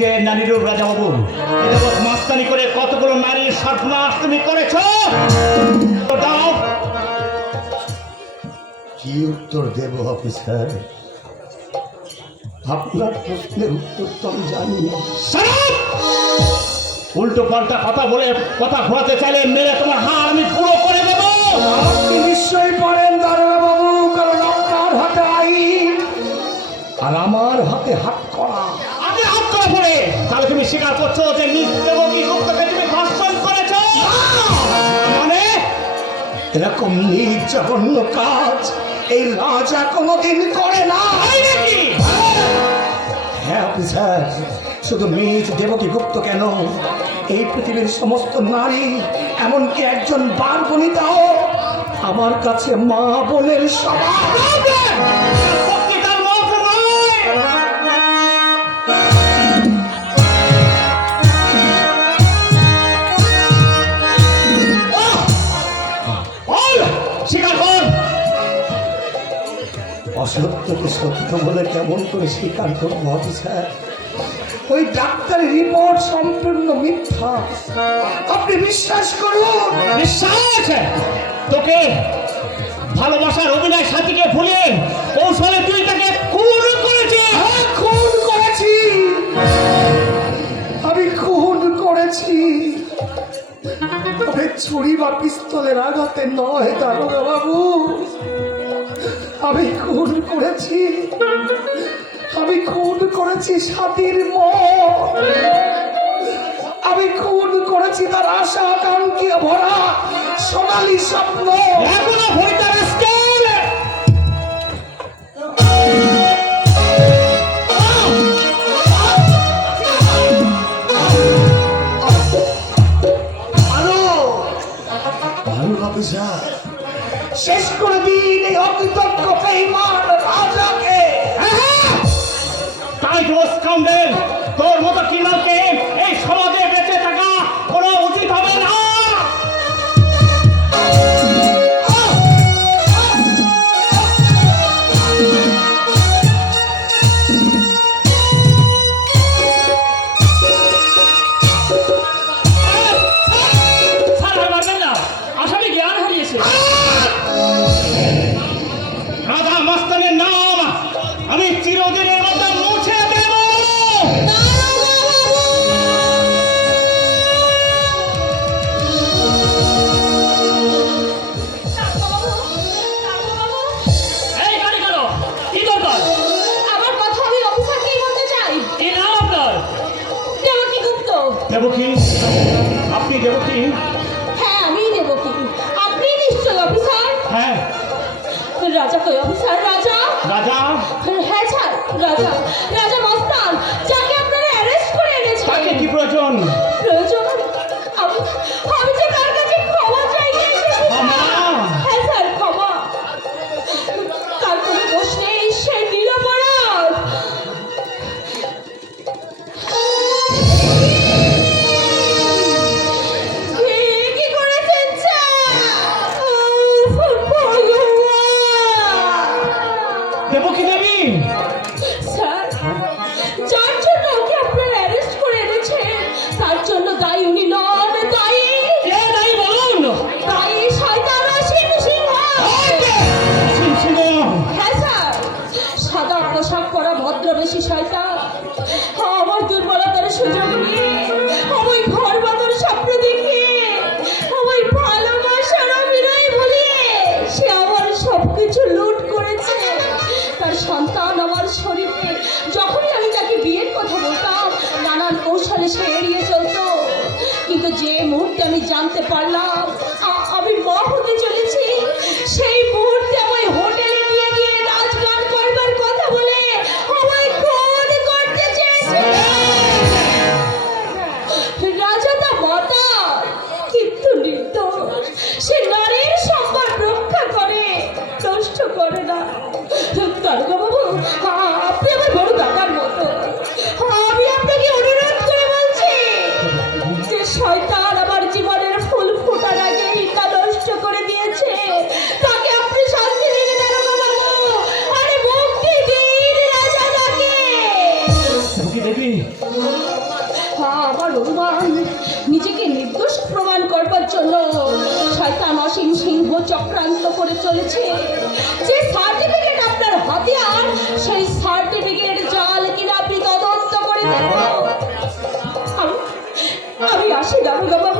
যে নারীরূপ রাজা বাবু এটা মাস্তানি করে কতগুলো নারীর সর্বনাশ তুমি করেছো দাও। কি উত্তর দেব অফিসার? আপনার প্রশ্নের উত্তর তো আমি জানি না। উল্টো পাল্টা কথা বলে কথা ঘোরাতে চাইলে মেরে তোমার হাড় আমি পুরো করে দেব। আপনি নিশ্চয়ই পারেন দারোগা বাবু, কারণ আপনার হাতে আইন আর আমার হাতে হাত করা। আমি হাত করা পড়ে তাহলে তুমি স্বীকার করছো যে নিজ দেবকী গুপ্তকে তুমি ধর্ষণ করেছো? মানে এরকম নিজ জঘন্য কাজ এই রাজা কোনোদিন করে না। নাকি? হ্যাঁ অফিসার, শুধু মিস দেবকী গুপ্ত কেন, এই পৃথিবীর সমস্ত নারী, এমনকি একজন বারবনিতাও আমার কাছে মা বোনের সমান। সত্যিকার মুখ নয়। বল, স্বীকার কর। অসত্যকে সত্য বলে কেমন করে স্বীকার করবো অফিসার? ওই ডাক্তারের রিপোর্ট সম্পূর্ণ মিথ্যা, আপনি বিশ্বাস করুন। বিশ্বাস? তোকে ভালোবাসার অভিনয় সাথীকে ভুলে কৌশলে তুই তাকে খুন করেছিস। হ্যাঁ, খুন করেছি, আমি খুন করেছি, তবে ছুরি বা পিস্তলের আঘাতে নয় দারোগা বাবু। আমি খুন করেছি, আমি খুন করেছি স্বাধীর মন, আমি খুন করেছি তার আশা আকাঙ্ক্ষা ভরা সোনালী স্বপ্ন। এখনো ভরিতা রাস্কেল। অফিসার, শেষ করে দিন এই অকৃতজ্ঞ বেঈমান রাজাকে। তাই তো স্কাউন্ডেল, তোর মতো কিনালকে এই সমাজে বেঁচে থাকা কোনো উচিত হবে না। আসামি জ্ঞান হারিয়েছে। রাজা মাস্তানের নাম আমি চিরদিনের মতো মুছে দেব। এই গাড়ি কেন? কি দরকার? আমার কথা আমি অফিসারকেই বলতে চাই। কি নাম আপনার? দেবকী গুপ্ত। দেবকী? আপনি দেবকী? হ্যাঁ, আমিই দেবকী। আপনি নিশ্চয় অফিসার। হ্যাঁ। রাজা কই অফিসার? রাজা? রাজা? হ্যাঁ স্যার, রাজা, রাজা মস্তান, যাকে আপনারা অ্যারেস্ট করে এনেছেন। তাকে কি প্রয়োজন? প্রয়োজন? আমি আমি যে তার কাছে ক্ষমা চাইতে এসেছি। ক্ষমা? হ্যাঁ স্যার, ক্ষমা। তার কোনো দোষ নেই, সে নিরপরাধ। কি করেছেন স্যার? ভগবান! দেবকী দেবী? স্যার, যার জন্য ওকে আপনারা অ্যারেস্ট করে এনেছেন, তার জন্য দায়ী উনি নন, দায়ী কে দায়ী বলুন? দায়ী শয়তান অসীম সিংহ। সিংহ? হ্যাঁ স্যার, সাদা পোশাক পরা ভদ্রবেশী শয়তান আমার দুর্বলতার সুযোগ নিয়ে, আমায় ঘর বাঁধার স্বপ্ন দেখিয়ে, আমায় ভালোবাসার অভিনয় ভুলিয়ে সে আমার সবকিছু লুট করেছে। তার সন্তান আমার শরীরে, যখনই আমি তাকে বিয়ের কথা বলতাম নানান কৌশলে সে এড়িয়ে চলতো। কিন্তু যে মুহূর্তে আমি জানতে পারলাম আমি মা হতে চলেছি, সেই মুহূর্তে আমায় হোটেলে নিয়ে গিয়ে নাচ গান করবার কথা বলে আমায় খুন করতে চেয়েছে। রাজা তা মাতা, কিন্তু নির্দোষ। সে নারীর সম্মান রক্ষা করে, নষ্ট করে না। দারোগা বাবু, আপনি আমার বড় দাদার মতো, আমি আপনাকে অনুরোধ করে বলছি যে শয়তান আমার জীবনের ফুল ফোটার আগেই তা নষ্ট করে দিয়েছে, তাকে আপনি ভগবান নিজেকে নির্দোষ প্রমাণ করবার জন্য শয়তান অসীম সিংহ চক্রান্ত করে চলেছে। যে সার্টিফিকেট আপনার হাতে আর সেই সার্টিফিকেট জাল কিনা আপনি তদন্ত করে দেখুন। আমি আসি দারোগা বাবু।